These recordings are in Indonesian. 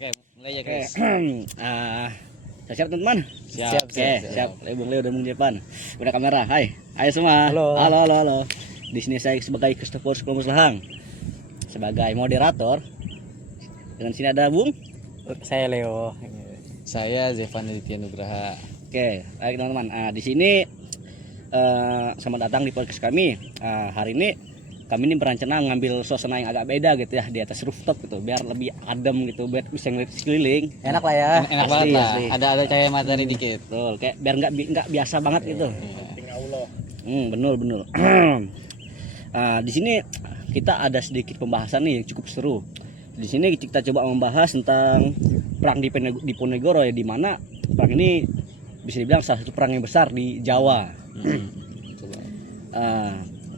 Oke, mulai ya Oke, guys. siap teman-teman? Siap, Siap. Bung Leo dan Bung Jepan. Udah kamera. Hai semua. Halo. Halo. Di sini saya sebagai Christopher Columbus Lahang sebagai moderator. Dengan sini ada Bung. Saya Leo. Saya Zevan Aditya Nugraha. Oke, baik teman-teman. Di sini selamat datang di podcast kami. Hari ini kami ini berencana ngambil suasana yang agak beda gitu ya, di atas rooftop gitu, biar lebih adem gitu, biar bisa ngeliat sekeliling. Enak lah ya. Enak Asli, banget lah. asli. Ada cahaya matahari dikit. Betul, kayak biar nggak biasa banget gitu. Bener. Di sini kita ada sedikit pembahasan nih yang cukup seru. Di sini kita coba membahas tentang perang di Diponegoro ya, di mana perang ini bisa dibilang salah satu perang yang besar di Jawa.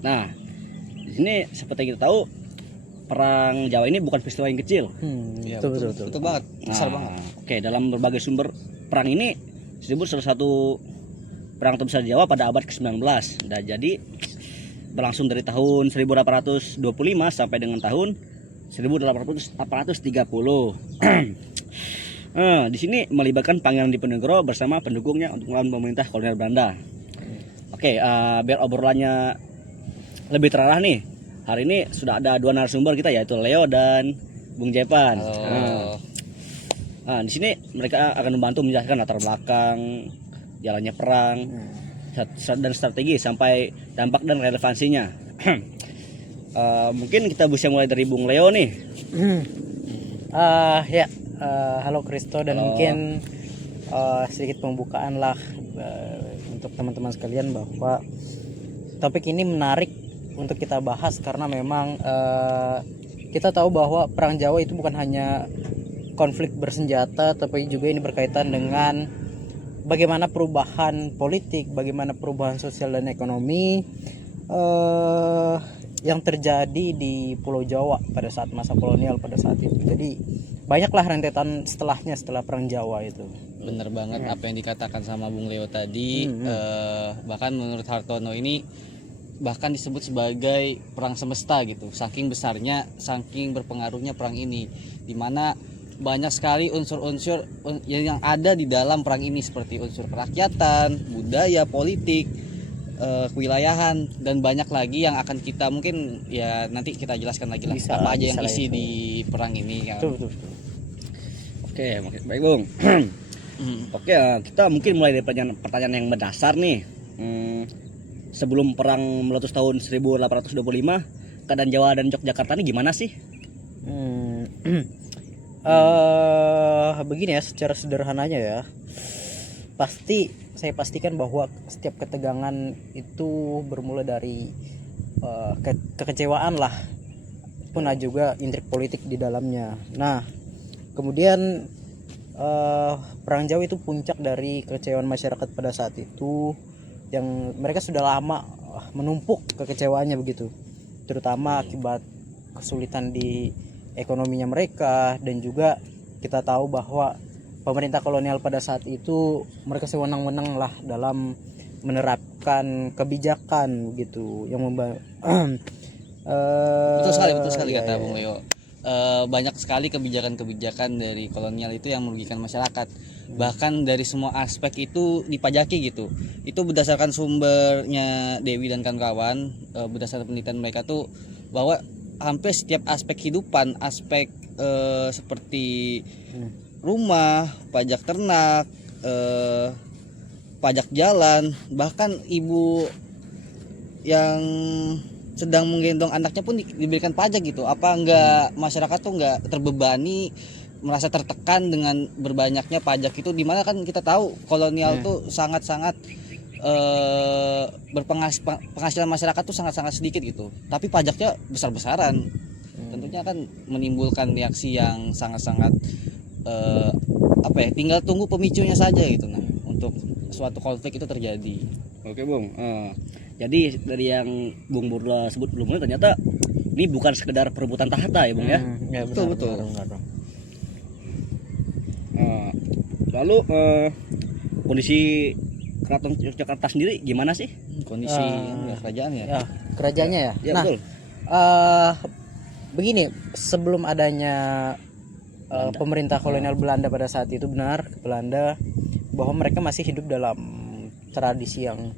Nah, di sini seperti kita tahu perang Jawa ini bukan peristiwa yang kecil. Ya, Betul. Betul banget. Besar banget. Oke, dalam berbagai sumber perang ini disebut salah satu perang terbesar di Jawa pada abad ke-19. Dan jadi berlangsung dari tahun 1825 sampai dengan tahun 1830. Di sini melibatkan Pangeran Diponegoro bersama pendukungnya untuk melawan pemerintah kolonial Belanda. Oke, biar obrolannya lebih terarah nih. Hari ini sudah ada dua narasumber kita, yaitu Leo dan Bung Jepan. Di sini mereka akan membantu menjelaskan latar belakang, jalannya perang, dan strategi sampai dampak dan relevansinya. Mungkin kita bisa mulai dari Bung Leo nih. Halo Kristo, dan Halo. mungkin sedikit pembukaan lah untuk teman-teman sekalian bahwa topik ini menarik untuk kita bahas karena memang kita tahu bahwa perang Jawa itu bukan hanya konflik bersenjata, tapi juga ini berkaitan dengan bagaimana perubahan politik, bagaimana perubahan sosial dan ekonomi yang terjadi di Pulau Jawa pada saat masa kolonial pada saat itu. Jadi banyaklah rentetan setelah perang Jawa itu. Bener banget apa yang dikatakan sama Bung Leo tadi. Bahkan menurut Hartono ini bahkan disebut sebagai perang semesta gitu. Saking besarnya, saking berpengaruhnya perang ini, dimana banyak sekali unsur-unsur yang ada di dalam perang ini, seperti unsur kerakyatan, budaya, politik, kewilayahan, dan banyak lagi yang akan kita mungkin ya nanti kita jelaskan lagi lah apa aja yang isi di perang ini kan. Betul. Oke, baik Bung. Oke, kita mungkin mulai dari pertanyaan yang mendasar nih. Sebelum perang meletus tahun 1825, keadaan Jawa dan Yogyakarta ini gimana sih? Begini ya, secara sederhananya ya, saya pastikan bahwa setiap ketegangan itu bermula dari kekecewaan lah, pun ada juga intrik politik di dalamnya. Nah, kemudian perang Jawa itu puncak dari kekecewaan masyarakat pada saat itu, yang mereka sudah lama menumpuk kekecewaannya begitu, terutama akibat kesulitan di ekonominya mereka, dan juga kita tahu bahwa pemerintah kolonial pada saat itu mereka sewenang-wenang lah dalam menerapkan kebijakan gitu yang Betul sekali kata ya. Bung Leo. Banyak sekali kebijakan-kebijakan dari kolonial itu yang merugikan masyarakat. Bahkan dari semua aspek itu dipajaki gitu. Itu berdasarkan sumbernya Dewi dan kawan-kawan, berdasarkan penelitian mereka tuh bahwa hampir setiap aspek kehidupan, aspek seperti rumah, pajak ternak, pajak jalan, bahkan ibu yang sedang menggendong anaknya pun diberikan pajak gitu. Apa enggak masyarakat tuh enggak terbebani, merasa tertekan dengan berbanyaknya pajak itu, dimana kan kita tahu kolonial tuh sangat-sangat penghasilan masyarakat tuh sangat-sangat sedikit gitu, tapi pajaknya besar-besaran. Tentunya kan menimbulkan reaksi yang sangat-sangat tinggal tunggu pemicunya saja gitu untuk suatu konflik itu terjadi. Oke Bung, jadi dari yang Bung Burla sebut sebelumnya, ternyata ini bukan sekedar perebutan tahta ya Bung ya. Betul. Benar. Lalu kondisi Keraton Yogyakarta sendiri gimana sih? Kondisi kerajaan ya. Kerajaannya ya. Ya Nah, betul. begini, sebelum adanya pemerintah kolonial Belanda pada saat itu, benar, Belanda, bahwa mereka masih hidup dalam tradisi yang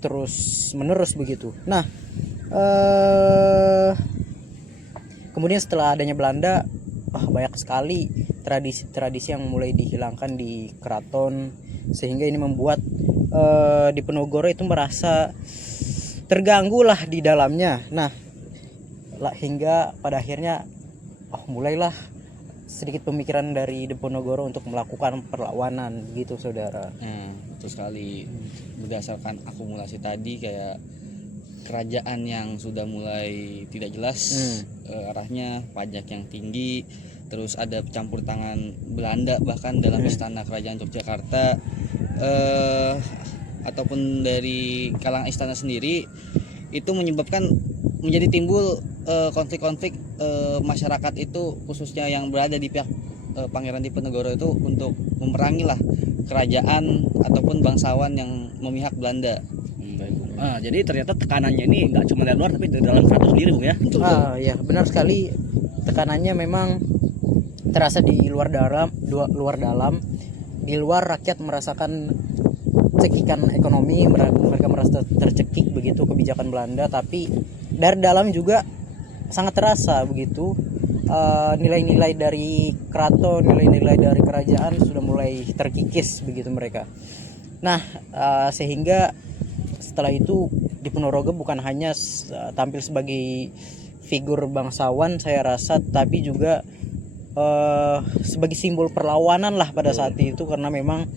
terus menerus begitu. Nah, kemudian setelah adanya Belanda, banyak sekali tradisi-tradisi yang mulai dihilangkan di keraton, sehingga ini membuat Diponegoro itu merasa terganggu lah di dalamnya. Nah, hingga pada akhirnya mulailah sedikit pemikiran dari Diponegoro untuk melakukan perlawanan gitu, saudara. Betul sekali. Berdasarkan akumulasi tadi, kayak kerajaan yang sudah mulai tidak jelas arahnya, pajak yang tinggi, terus ada campur tangan Belanda bahkan dalam istana kerajaan Yogyakarta, ataupun dari kalangan istana sendiri, itu menyebabkan menjadi timbul konflik-konflik masyarakat itu, khususnya yang berada di pihak Pangeran Diponegoro itu, untuk memerangi lah kerajaan ataupun bangsawan yang memihak Belanda. Jadi ternyata tekanannya ini nggak cuma dari luar tapi dari dalam keraton sendiri, Bung ya. Ya, benar sekali. Tekanannya memang terasa di luar dalam. Di luar rakyat merasakan cekikan ekonomi, mereka merasa tercekik begitu kebijakan Belanda, tapi dari dalam juga sangat terasa begitu. Nilai-nilai dari keraton, nilai-nilai dari kerajaan sudah mulai terkikis begitu mereka. Nah, sehingga setelah itu Diponegoro bukan hanya tampil sebagai figur bangsawan, saya rasa, tapi juga sebagai simbol perlawanan lah pada saat itu, karena memang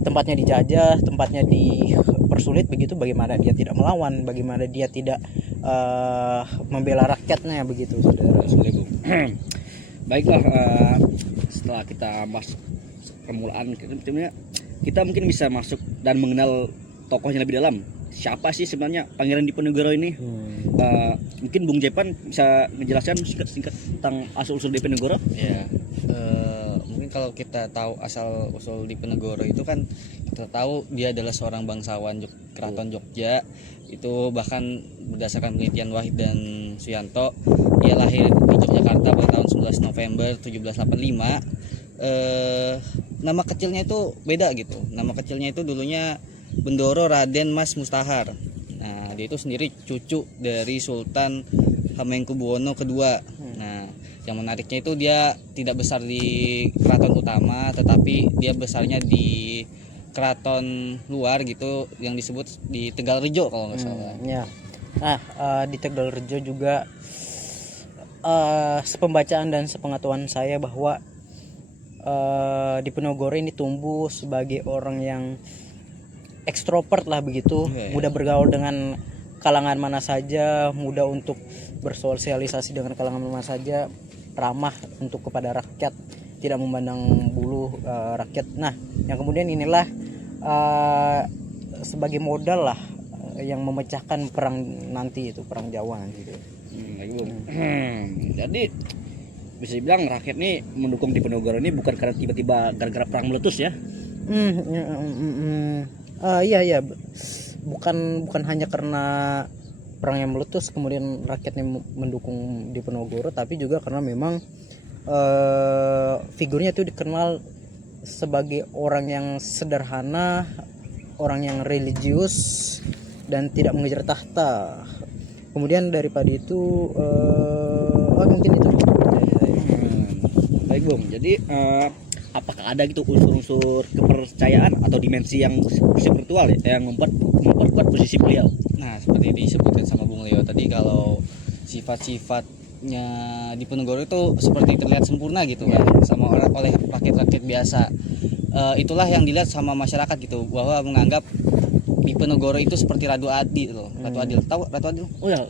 tempatnya dijajah, tempatnya dipersulit begitu, bagaimana dia tidak melawan, bagaimana dia tidak membela rakyatnya begitu, saudara. Baiklah, setelah kita masuk permulaan, kita mungkin bisa masuk dan mengenal tokohnya lebih dalam. Siapa sih sebenarnya Pangeran Diponegoro ini? Mungkin Bung Jepan bisa menjelaskan singkat tentang asal-usul Diponegoro? Ya, mungkin kalau kita tahu asal usul Diponegoro itu kan, kita tahu dia adalah seorang bangsawan Keraton Jogja. Itu bahkan berdasarkan penelitian Wahid dan Suyanto, dia lahir di Yogyakarta pada tahun 11 November 1785. Nama kecilnya itu beda gitu. Nama kecilnya itu dulunya Bendoro Raden Mas Mustahar. Nah, dia itu sendiri cucu dari Sultan Hamengkubuwono II. Nah, yang menariknya itu dia tidak besar di keraton utama, tetapi dia besarnya di keraton luar gitu, yang disebut di Tegalrejo kalau nggak salah. Ya. Nah, di Tegalrejo juga sepembacaan dan sepengetahuan saya bahwa Diponegoro ini tumbuh sebagai orang yang ekstrovert lah begitu, mudah bergaul dengan kalangan mana saja, mudah untuk bersosialisasi dengan kalangan mana saja, ramah untuk kepada rakyat, tidak memandang bulu rakyat. Nah, yang kemudian inilah sebagai modal lah yang memecahkan perang nanti, itu perang Jawa nanti. Jadi bisa dibilang rakyat nih mendukung Diponegoro ini bukan karena tiba-tiba gara-gara perang meletus ya? Iya, bukan hanya karena perang yang meletus kemudian rakyatnya mendukung Diponegoro, tapi juga karena memang figurnya itu dikenal sebagai orang yang sederhana, orang yang religius dan tidak mengejar tahta. Kemudian daripada itu mungkin itu. Baik Bung, jadi apakah ada gitu unsur-unsur kepercayaan atau dimensi yang spiritual ya, yang memperkuat posisi beliau? Nah, seperti disebutkan sama Bung Leo tadi, kalau sifat-sifatnya Diponegoro itu seperti terlihat sempurna gitu kan, sama oleh rakyat-rakyat biasa. Itulah yang dilihat sama masyarakat gitu, bahwa menganggap Diponegoro itu seperti Ratu Adil loh. Ratu Adil, tahu Ratu Adil? Oh ya,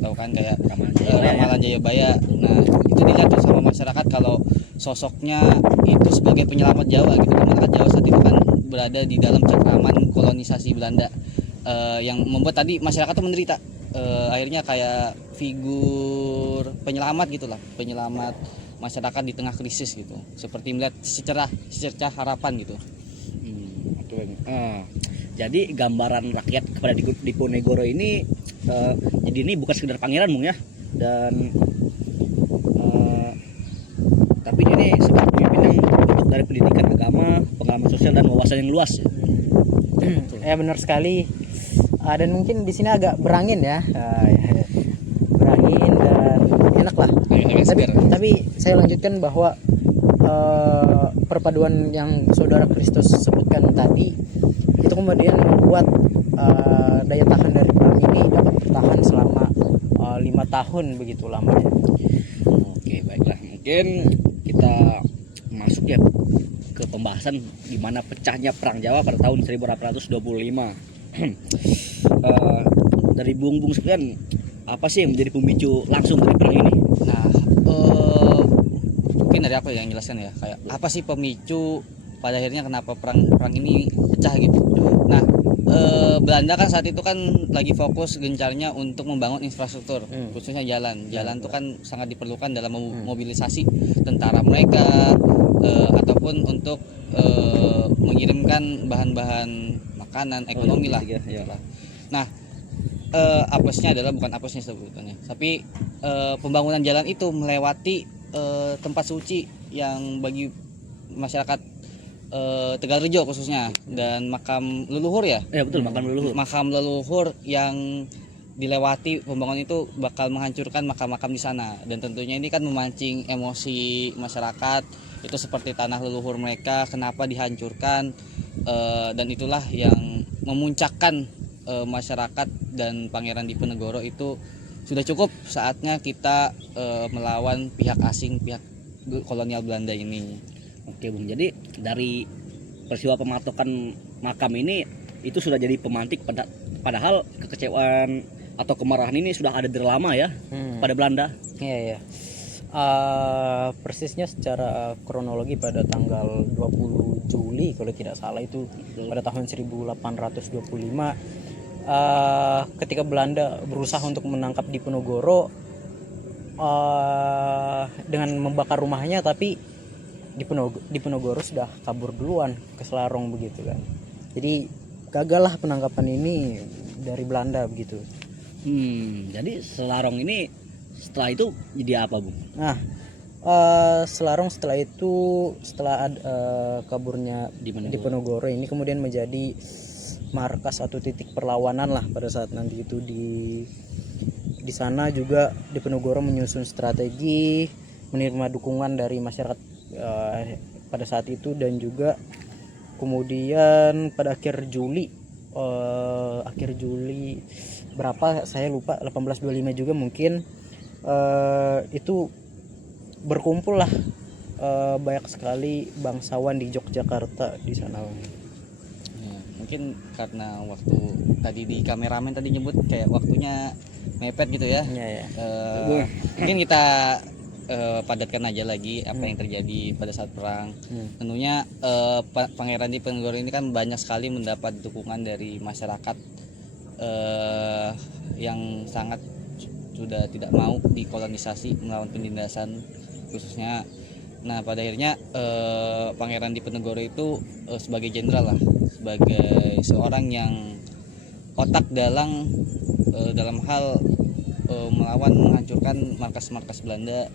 tahu kan, kayak Ramalan Jayabaya. Nah, itu dilihat tuh sama masyarakat kalau sosoknya itu sebagai penyelamat Jawa gitu. Masyarakat Jawa saat itu kan berada di dalam cengkraman kolonisasi Belanda, yang membuat tadi masyarakat tuh menderita. Akhirnya kayak figur penyelamat gitulah, penyelamat masyarakat di tengah krisis gitu, seperti melihat secercah harapan gitu. Jadi gambaran rakyat kepada Diponegoro ini jadi ini bukan sekedar pangeran Bung ya, dan pengalaman sosial dan wawasan yang luas ya. Ya benar sekali. Dan mungkin di sini agak berangin ya. Ya. Berangin dan enak lah. Tapi saya lanjutkan bahwa perpaduan yang saudara Kristus sebutkan tadi itu kemudian membuat daya tahan dari perang ini dapat bertahan selama 5 tahun begitu lamanya. Oke, baiklah. Mungkin kita masuk ya ke pembahasan gimana pecahnya perang Jawa pada tahun 1825. Dari Bung sekalian, apa sih yang menjadi pemicu langsung dari perang ini? Nah, mungkin dari apa yang jelaskan ya, kayak apa sih pemicu pada akhirnya kenapa perang ini pecah gitu. Nah, Belanda kan saat itu kan lagi fokus gencarnya untuk membangun infrastruktur, khususnya jalan tuh kan sangat diperlukan dalam memobilisasi tentara mereka, ataupun untuk mengirimkan bahan-bahan makanan, ekonomi lah. Nah, apesnya adalah bukan apesnya sebetulnya, tapi pembangunan jalan itu melewati tempat suci yang bagi masyarakat Tegalrejo khususnya, dan makam leluhur ya. Ya betul, makam leluhur. Makam leluhur yang dilewati pembangunan itu bakal menghancurkan makam-makam di sana, dan tentunya ini kan memancing emosi masyarakat, itu seperti tanah leluhur mereka kenapa dihancurkan, dan itulah yang memuncakkan masyarakat dan Pangeran Diponegoro itu sudah cukup saatnya kita melawan pihak asing, pihak kolonial Belanda ini. Oke Bung, jadi dari peristiwa pematokan makam ini itu sudah jadi pemantik padahal kekecewaan atau kemarahan ini sudah ada dari lama ya pada Belanda. Iya ya. Persisnya secara kronologi pada tanggal 20 Juli kalau tidak salah itu pada tahun 1825, ketika Belanda berusaha untuk menangkap Diponegoro dengan membakar rumahnya, tapi Diponegoro sudah kabur duluan ke Selarong begitu kan. Jadi gagallah penangkapan ini dari Belanda begitu. Jadi Selarong ini setelah itu jadi apa Bung? Nah, Selarong setelah itu, setelah kaburnya Diponegoro ini kemudian menjadi markas atau titik perlawanan lah pada saat nanti itu. Di sana juga Diponegoro menyusun strategi, menerima dukungan dari masyarakat pada saat itu, dan juga kemudian pada akhir Juli berapa saya lupa, 1825 juga mungkin, itu berkumpul lah banyak sekali bangsawan di Yogyakarta di sana. Ya, mungkin karena waktu tadi di kameramen tadi nyebut kayak waktunya mepet gitu ya. Ya. Mungkin kita padatkan aja lagi apa yang terjadi pada saat perang. Tentunya Pangeran Diponegoro ini kan banyak sekali mendapat dukungan dari masyarakat yang sangat sudah tidak mau dikolonisasi, melawan penindasan khususnya. Nah pada akhirnya Pangeran Diponegoro itu sebagai jenderal lah, sebagai seorang yang otak dalam hal melawan, menghancurkan markas-markas Belanda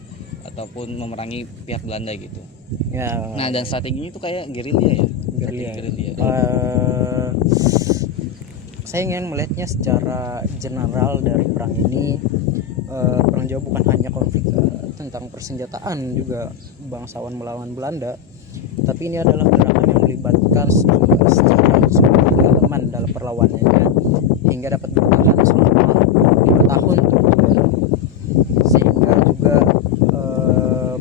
ataupun memerangi pihak Belanda gitu. Ya. Nah dan strateginya itu kayak gerilya ya. Gerilya. Saya ingin melihatnya secara general dari perang ini. Perang Jawa bukan hanya konflik tentang persenjataan juga bangsawan melawan Belanda, tapi ini adalah gerakan yang melibatkan secara semua elemen dalam perlawanannya hingga dapat bertahan selama 5 tahun tentunya. Sehingga juga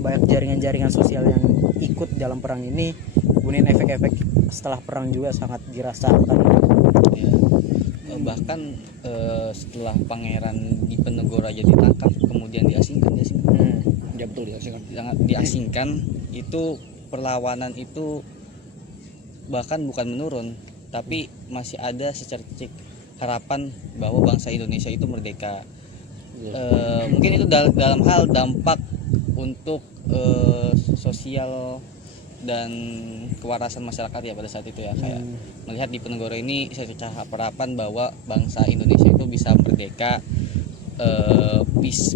banyak jaringan-jaringan sosial yang ikut dalam perang ini, kemudian efek-efek setelah perang juga sangat dirasakan. Ya. Bahkan setelah Pangeran Diponegoro aja ditangkap kemudian diasingkan. Ya betul, diasingkan itu perlawanan itu bahkan bukan menurun, tapi masih ada secercik harapan bahwa bangsa Indonesia itu merdeka. Mungkin itu dalam hal dampak untuk sosial dan kewarasan masyarakat ya pada saat itu ya, kayak melihat Diponegoro ini secercik harapan bahwa bangsa Indonesia itu bisa merdeka,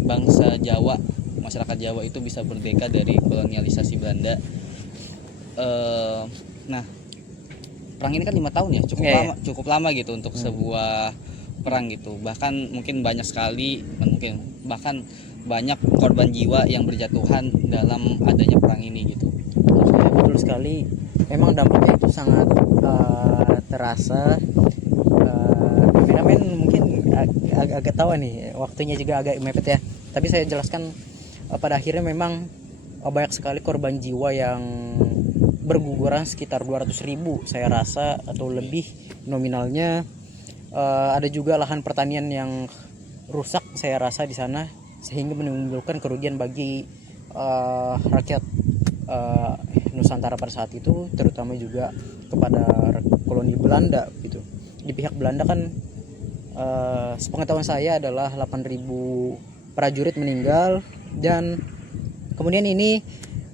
bangsa Jawa, masyarakat Jawa itu bisa merdeka dari kolonialisasi Belanda. Nah perang ini kan 5 tahun ya, cukup Iya, lama, cukup lama gitu untuk sebuah perang gitu. Bahkan mungkin banyak sekali, bahkan banyak korban jiwa yang berjatuhan dalam adanya perang ini gitu. Ya, betul sekali. Memang dampaknya itu sangat terasa. Kameramen mungkin agak tahu nih, waktunya juga agak mepet ya. Tapi saya jelaskan, pada akhirnya memang banyak sekali korban jiwa yang berguguran, sekitar 200.000 saya rasa atau lebih nominalnya. Ada juga lahan pertanian yang rusak saya rasa di sana, sehingga menimbulkan kerugian bagi rakyat Nusantara pada saat itu, terutama juga kepada koloni Belanda gitu. Di pihak Belanda kan sepengetahuan saya adalah 8.000 prajurit meninggal, dan kemudian ini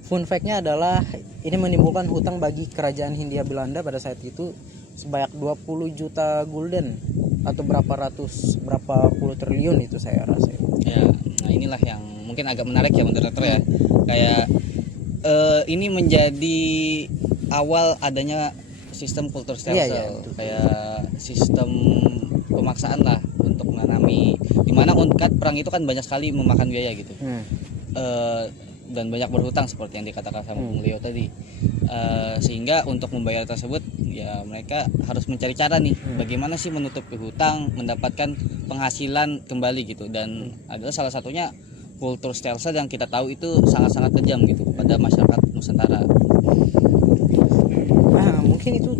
fun fact-nya adalah ini menimbulkan hutang bagi kerajaan Hindia Belanda pada saat itu sebanyak 20 juta gulden atau berapa puluh triliun itu saya rasa. Ya, nah inilah yang mungkin agak menarik ya moderator ya. Kayak ini menjadi awal adanya sistem kultur stelsel, kayak sistem pemaksaan lah untuk menanami, dimana kan perang itu kan banyak sekali memakan biaya gitu. Dan banyak berhutang seperti yang dikatakan sama Bung Leo tadi. Sehingga untuk membayar tersebut ya mereka harus mencari cara nih, bagaimana sih menutupi hutang, mendapatkan penghasilan kembali gitu. Dan adalah salah satunya kultur stelsel yang kita tahu itu sangat-sangat kejam gitu pada masyarakat Nusantara. Nah, mungkin itu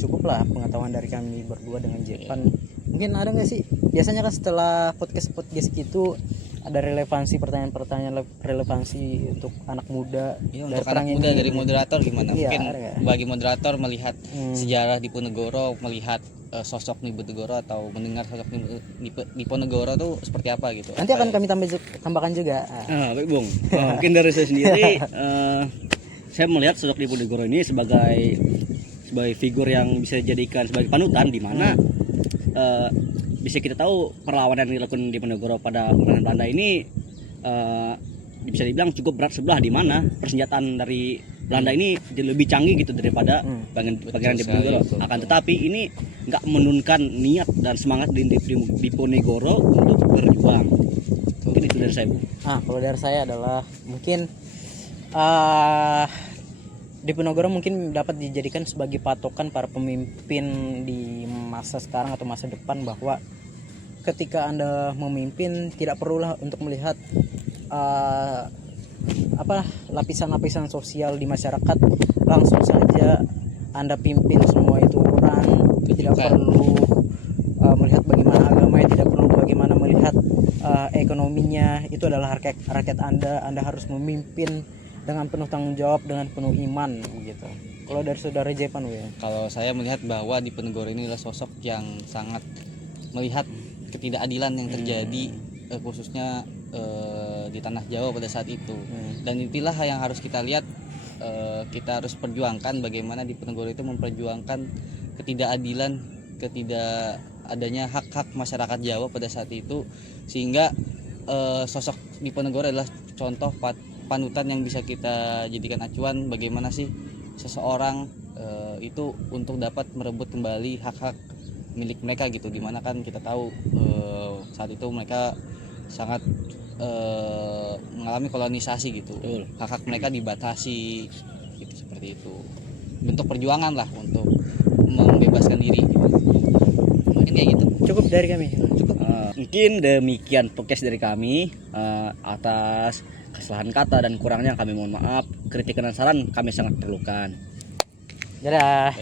cukuplah pengetahuan dari kami berdua dengan Jepan. Mungkin ada nggak sih, biasanya kan setelah podcast itu ada pertanyaan-pertanyaan relevansi untuk anak muda. Ya, untuk anak muda dari moderator gimana? Iya, mungkin bagi moderator melihat sejarah Diponegoro, melihat sosok Diponegoro atau mendengar sosok Diponegoro tuh seperti apa gitu. Nanti akan kami tambahkan juga. Baik Bung, mungkin dari saya sendiri saya melihat sosok Diponegoro ini sebagai figur yang bisa dijadikan sebagai panutan, di mana bisa kita tahu perlawanan yang dilakukan Diponegoro pada kemenangan Belanda ini bisa dibilang cukup berat sebelah, di mana persenjataan dari Belanda ini lebih canggih gitu daripada Pangeran Diponegoro. Akan tetapi ini nggak menurunkan niat dan semangat Diponegoro untuk berjuang. Mungkin itu dari saya, Bu. Kalau dari saya adalah mungkin Diponegoro mungkin dapat dijadikan sebagai patokan para pemimpin di masa sekarang atau masa depan, bahwa ketika Anda memimpin tidak perlulah untuk melihat lapisan-lapisan sosial di masyarakat, langsung saja Anda pimpin semua itu orang. Tidak perlu melihat bagaimana agamanya, tidak perlu bagaimana melihat ekonominya. Itu adalah rakyat Anda harus memimpin dengan penuh tanggung jawab, dengan penuh iman gitu. Kalau dari saudara Jepan ya? Kalau saya melihat bahwa Diponegoro ini adalah sosok yang sangat melihat ketidakadilan yang terjadi khususnya di tanah Jawa pada saat itu. Dan itulah yang harus kita lihat, kita harus perjuangkan bagaimana Diponegoro itu memperjuangkan ketidakadilan, adanya hak-hak masyarakat Jawa pada saat itu, sehingga sosok Diponegoro adalah contoh panutan yang bisa kita jadikan acuan bagaimana sih seseorang itu untuk dapat merebut kembali hak-hak milik mereka gitu, dimana kan kita tahu saat itu mereka sangat mengalami kolonisasi gitu. Hak-hak mereka dibatasi gitu, seperti itu. Bentuk perjuangan lah untuk membebaskan diri gitu. Mungkin kayak gitu. Cukup dari kami. Mungkin demikian podcast dari kami. Atas kesalahan kata dan kurangnya kami mohon maaf. Kritikan dan saran kami sangat perlukan. Dadah.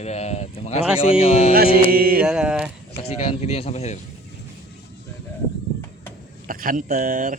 Terima Terima kasih kasih. kawan-kawan. Dadah. Saksikan videonya sampai akhir. Tak Hunter.